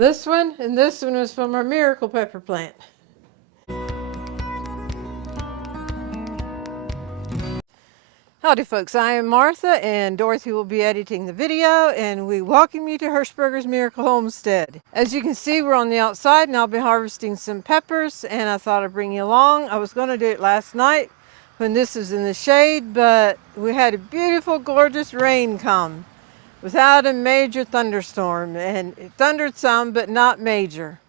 This one and this one was from our miracle pepper plant. Howdy folks, I am Martha and Dorothy will be editing the video, and we welcome you to Hershberger's Miracle Homestead. As you can see, we're on the outside and I'll be harvesting some peppers, and I thought I'd bring you along. I was going to do it last night when this was in the shade, but we had a beautiful, gorgeous rain come without a major thunderstorm, and it thundered some but not major.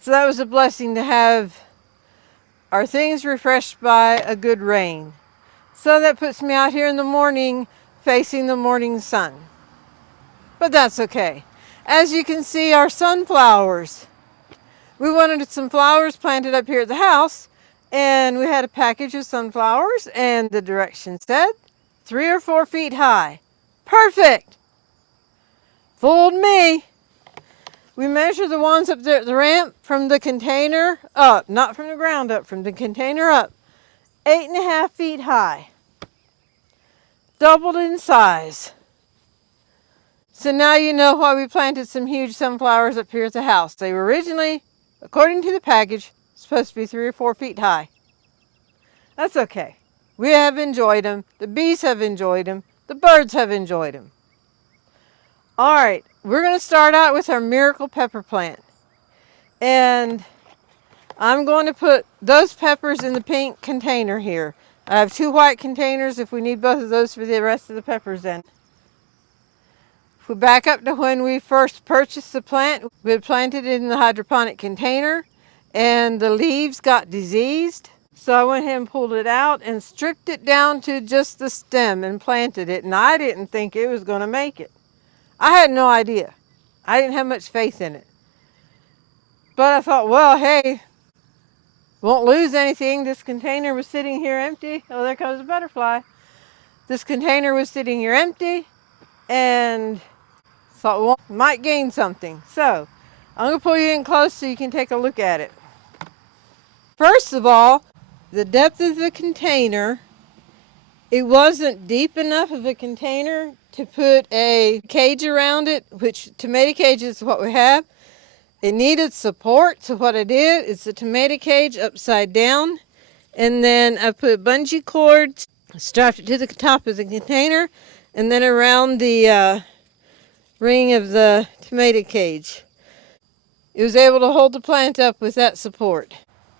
So that was a blessing to have our things refreshed by a good rain. So that puts me out here in the morning facing the morning sun. But that's okay. As you can see, our sunflowers. We wanted some flowers planted up here at the house, and we had a package of sunflowers, and the directions said 3 or 4 feet high. Perfect! Fooled me. We measured the ones up there at the ramp from the container up, not from the ground up, from the container up, 8.5 feet high. Doubled in size. So now you know why we planted some huge sunflowers up here at the house. They were originally, according to the package, supposed to be 3 or 4 feet high. That's okay. We have enjoyed them. The bees have enjoyed them. The birds have enjoyed them. All right, we're going to start out with our miracle pepper plant. And I'm going to put those peppers in the pink container here. I have 2 white containers if we need both of those for the rest of the peppers in. If we back up to when we first purchased the plant, we had planted it in the hydroponic container and the leaves got diseased. So I went ahead and pulled it out and stripped it down to just the stem and planted it, and I didn't think it was going to make it. I had no idea. I didn't have much faith in it. But I thought, well, hey, won't lose anything. This container was sitting here empty. Oh, there comes a butterfly. This container was sitting here empty, and thought, well, might gain something. So I'm going to pull you in close so you can take a look at it. First of all, the depth of the container, it wasn't deep enough of a container to put a cage around it, which tomato cage is what we have. It needed support, so what I did is the tomato cage upside down, and then I put bungee cords, strapped it to the top of the container, and then around the ring of the tomato cage. It was able to hold the plant up with that support.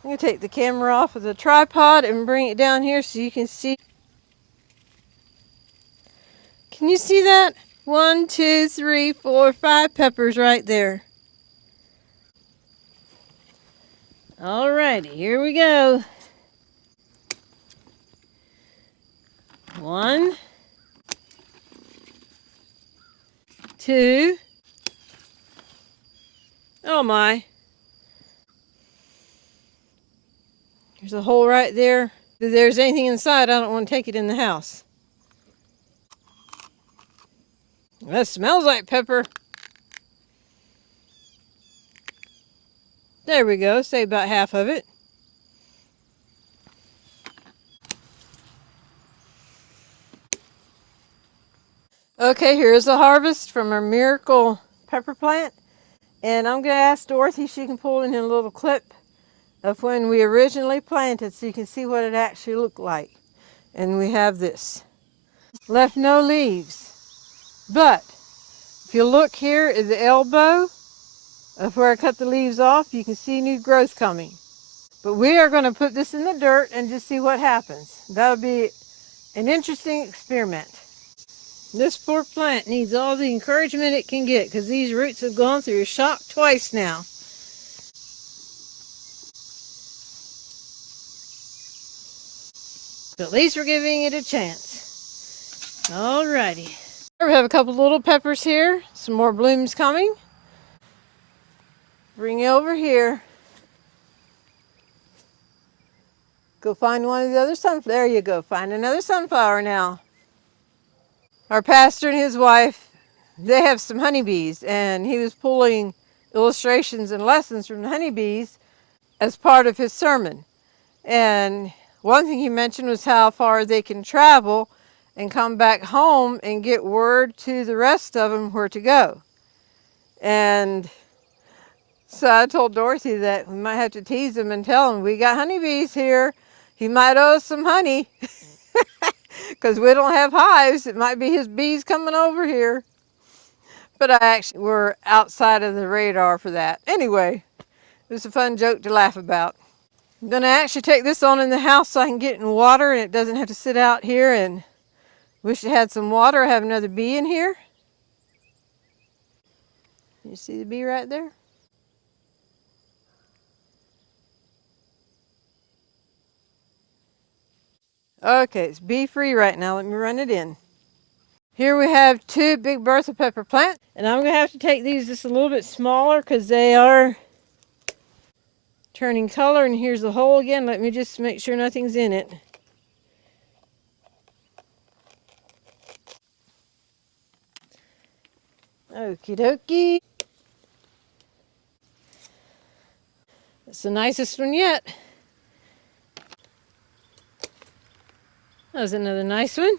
I'm going to take the camera off of the tripod and bring it down here so you can see. Can you see that? 1, 2, 3, 4, 5 peppers right there. Alrighty, here we go. 1, 2. Oh my. There's a hole right there. If there's anything inside, I don't want to take it in the house. That smells like pepper. There we go, say about half of it. Okay, here's the harvest from our miracle pepper plant. And I'm going to ask Dorothy if she can pull in a little clip of when we originally planted so you can see what it actually looked like. And we have this. Left no leaves. But if you look here at the elbow of where I cut the leaves off, you can see new growth coming. But we are going to put this in the dirt and just see what happens. That'll be an interesting experiment. This poor plant needs all the encouragement it can get because these roots have gone through a shock twice now. But at least we're giving it a chance. Alrighty. We have a couple little peppers here. Some more blooms coming. Bring you over here. Go find one of the other sunflowers. There you go. Find another sunflower now. Our pastor and his wife, they have some honeybees, and he was pulling illustrations and lessons from the honeybees as part of his sermon. And one thing he mentioned was how far they can travel and come back home and get word to the rest of them where to go. And So I told Dorothy that we might have to tease him and tell him we got honeybees here. He might owe us some honey because we don't have hives. It might be his bees coming over here. But I actually were outside of the radar for that. Anyway, it was a fun joke to laugh about. I'm going to actually take this on in the house so I can get it in water and it doesn't have to sit out here, and wish it had some water. I have another bee in here. You see the bee right there? Okay, it's bee free right now. Let me run it in. Here we have two big Bertha pepper plants, and I'm going to have to take these just a little bit smaller because they are turning color. And here's the hole again. Let me just make sure nothing's in it. Okie dokie. That's the nicest one yet. That was another nice one.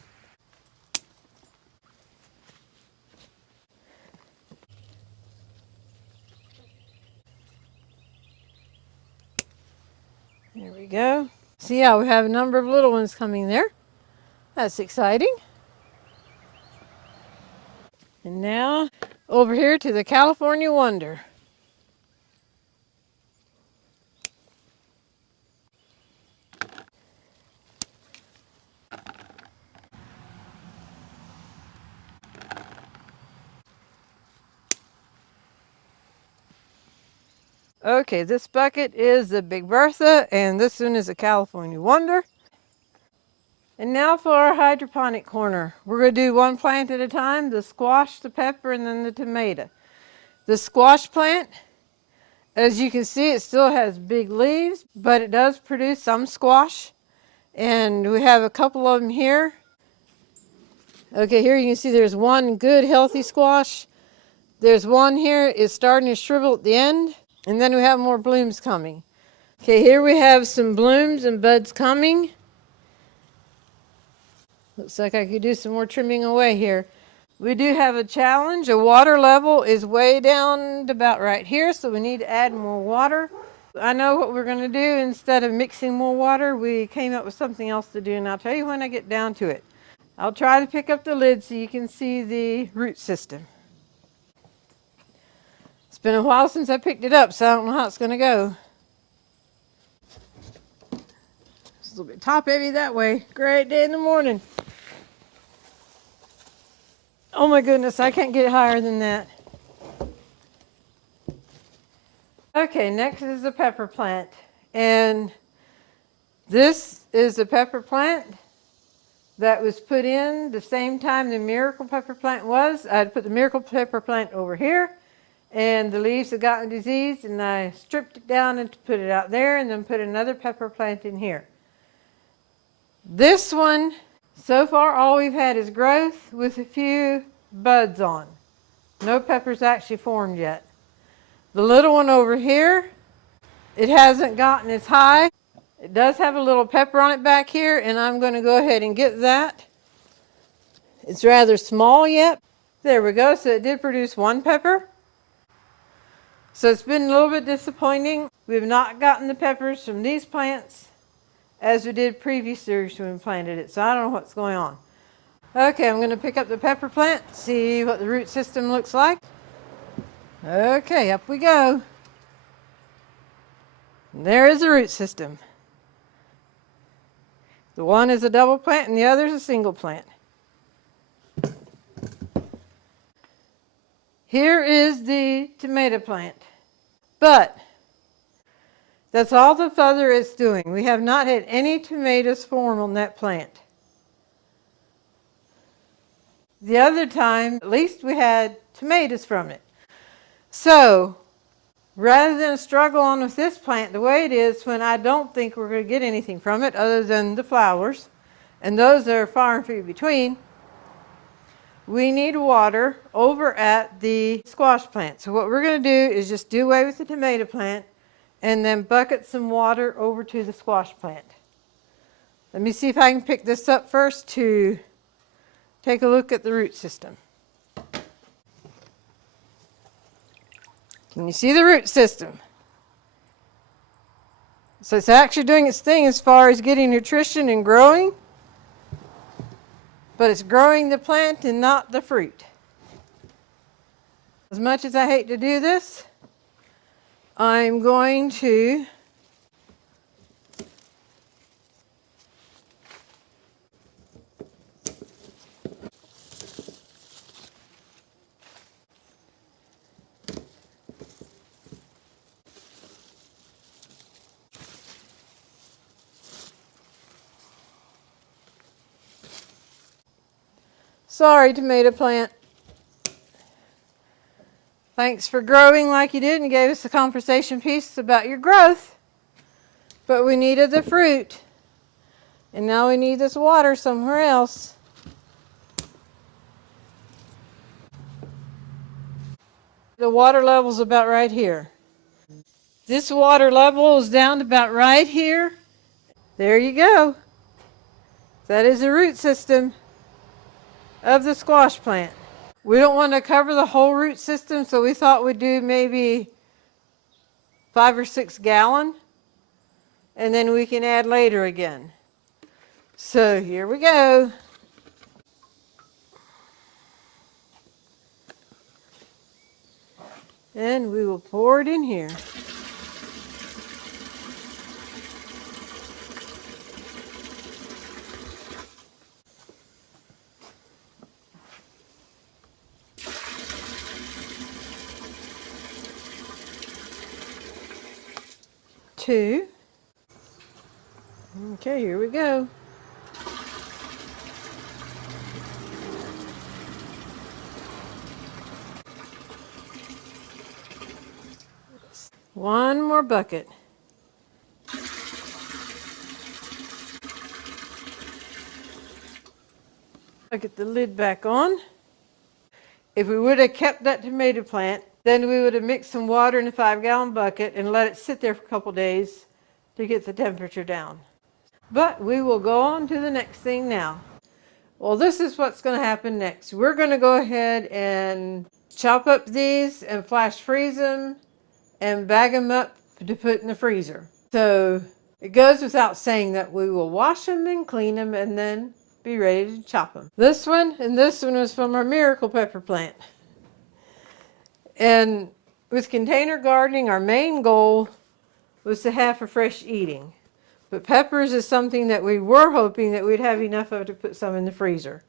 There we go. See how we have a number of little ones coming there. That's exciting. And now over here to the California Wonder. Okay, this bucket is the Big Bertha, and this one is a California Wonder. And now for our hydroponic corner. We're going to do one plant at a time, the squash, the pepper, and then the tomato. The squash plant, as you can see, it still has big leaves, but it does produce some squash. And we have a couple of them here. Okay, here you can see there's one good healthy squash. There's one here, it's starting to shrivel at the end. And then we have more blooms coming. Okay, here we have some blooms and buds coming. Looks like I could do some more trimming away here. We do have a challenge. The water level is way down to about right here, so we need to add more water. I know what we're going to do. Instead of mixing more water, we came up with something else to do, and I'll tell you when I get down to it. I'll try to pick up the lid so you can see the root system. It's been a while since I picked it up, so I don't know how it's going to go. It's a little bit top heavy that way. Great day in the morning. Oh my goodness, I can't get it higher than that. Okay, next is the pepper plant. And this is the pepper plant that was put in the same time the miracle pepper plant was. I'd put the miracle pepper plant over here, and the leaves had gotten diseased, and I stripped it down and put it out there, and then put another pepper plant in here. This one, so far all we've had is growth with a few buds on. No peppers actually formed yet. The little one over here, it hasn't gotten as high. It does have a little pepper on it back here, and I'm going to go ahead and get that. It's rather small yet. There we go. So it did produce one pepper. So it's been a little bit disappointing. We've not gotten the peppers from these plants as we did previous years when we planted it. So I don't know what's going on. Okay, I'm going to pick up the pepper plant, see what the root system looks like. Okay, up we go. There is the root system. The one is a double plant and the other is a single plant. Here is the tomato plant. But that's all the further it's doing. We have not had any tomatoes form on that plant. The other time, at least we had tomatoes from it. So, rather than struggle on with this plant the way it is, when I don't think we're going to get anything from it other than the flowers, and those are far and few between, we need water over at the squash plant. So what we're going to do is just do away with the tomato plant and then bucket some water over to the squash plant. Let me see if I can pick this up first to take a look at the root system. Can you see the root system? So it's actually doing its thing as far as getting nutrition and growing, but it's growing the plant and not the fruit. As much as I hate to do this, I'm going to sorry, tomato plant. Thanks for growing like you did and gave us a conversation piece about your growth. But we needed the fruit. And now we need this water somewhere else. The water level's about right here. This water level is down about right here. There you go. That is the root system of the squash plant. We don't want to cover the whole root system, so we thought we'd do maybe 5 or 6 gallon, and then we can add later again. So here we go. And we will pour it in here. Two. Okay, here we go. One more bucket. I'll get the lid back on. If we would have kept that tomato plant, then we would have mixed some water in a 5-gallon bucket and let it sit there for a couple days to get the temperature down. But we will go on to the next thing now. Well, this is what's going to happen next. We're going to go ahead and chop up these and flash freeze them and bag them up to put in the freezer. So it goes without saying that we will wash them and clean them and then be ready to chop them. This one and this one was from our miracle pepper plant. And with container gardening, our main goal was to have for fresh eating. But peppers is something that we were hoping that we'd have enough of to put some in the freezer.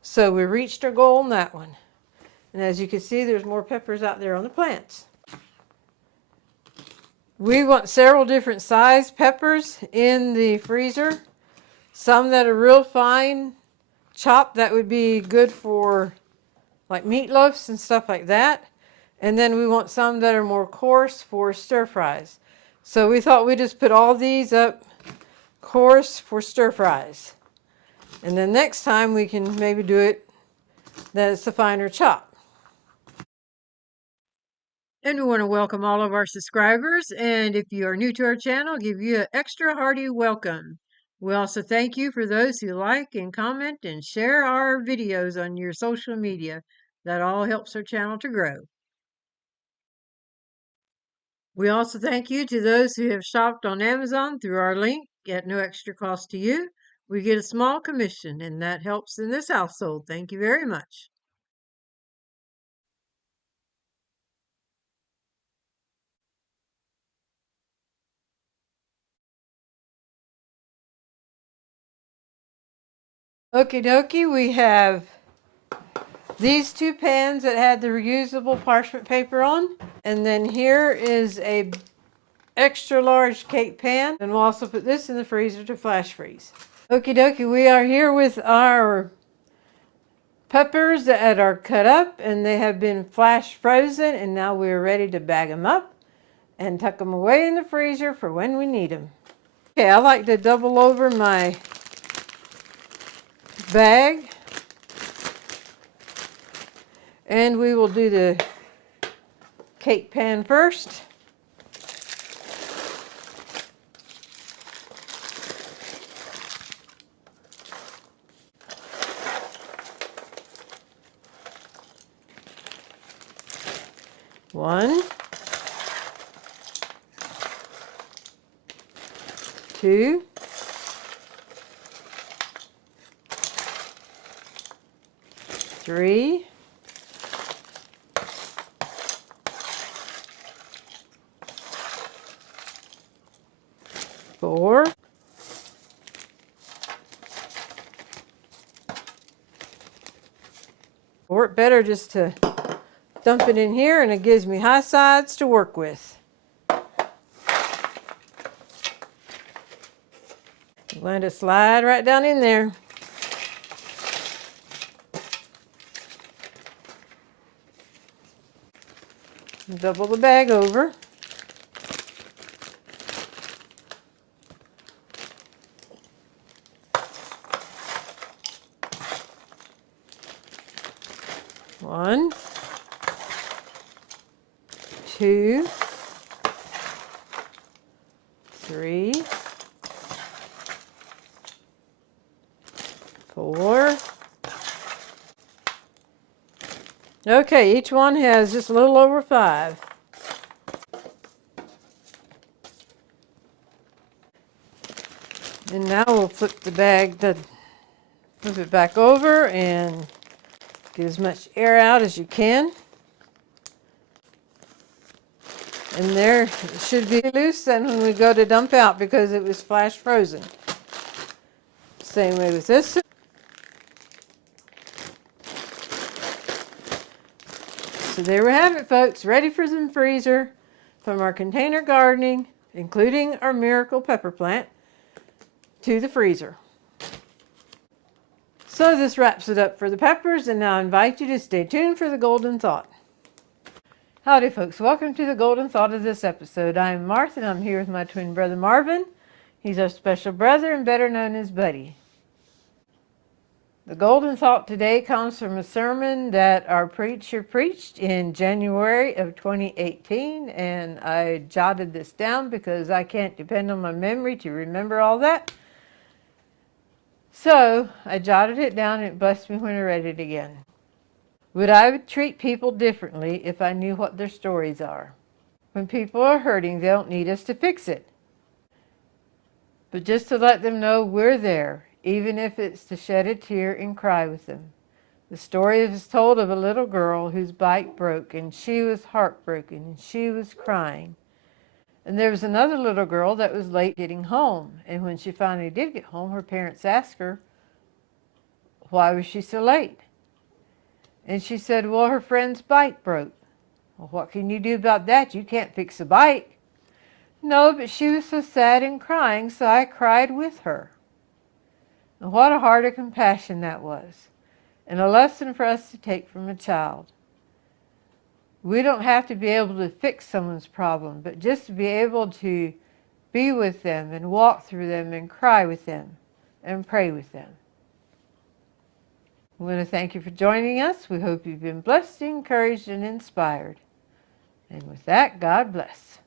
So we reached our goal on that one. And as you can see, there's more peppers out there on the plants. We want several different size peppers in the freezer. Some that are real fine chopped that would be good for like meatloafs and stuff like that. And then we want some that are more coarse for stir fries. So we thought we'd just put all these up coarse for stir fries. And then next time we can maybe do it that it's a finer chop. And we want to welcome all of our subscribers. And if you are new to our channel, give you an extra hearty welcome. We also thank you for those who like and comment and share our videos on your social media. That all helps our channel to grow. We also thank you to those who have shopped on Amazon through our link at no extra cost to you. We get a small commission, and that helps in this household. Thank you very much. Okie dokie, we have these 2 pans that had the reusable parchment paper on. And then here is a extra large cake pan. And we'll also put this in the freezer to flash freeze. Okie dokie, we are here with our peppers that are cut up and they have been flash frozen, and now we're ready to bag them up and tuck them away in the freezer for when we need them. Okay, I like to double over my bag, and we will do the cake pan first. One, 2, 3, 4, work better just to dump it in here, and it gives me high sides to work with. Let it slide right down in there. Double the bag over. One, 2, 3, 4. Okay, each one has just a little over 5. And now we'll flip the bag to flip it back over and get as much air out as you can. And there, it should be loose then when we go to dump out because it was flash frozen. Same way with this. So there we have it, folks. Ready for some freezer from our container gardening, including our miracle pepper plant, to the freezer. So this wraps it up for the peppers, and now I invite you to stay tuned for the golden thought. Howdy, folks. Welcome to the golden thought of this episode. I'm Martha, and I'm here with my twin brother Marvin. He's our special brother and better known as Buddy. The golden thought today comes from a sermon that our preacher preached in January of 2018, and I jotted this down because I can't depend on my memory to remember all that. So I jotted it down and it blessed me when I read it again. Would I treat people differently if I knew what their stories are? When people are hurting, they don't need us to fix it, but just to let them know we're there, even if it's to shed a tear and cry with them. The story is told of a little girl whose bike broke, and she was heartbroken, and she was crying. And there was another little girl that was late getting home, and when she finally did get home, her parents asked her, why was she so late? And she said, well, her friend's bike broke. Well, what can you do about that? You can't fix a bike. No, but she was so sad and crying, so I cried with her. And what a heart of compassion that was, and a lesson for us to take from a child. We don't have to be able to fix someone's problem, but just to be able to be with them and walk through them and cry with them and pray with them. We want to thank you for joining us. We hope you've been blessed, encouraged, and inspired. And with that, God bless.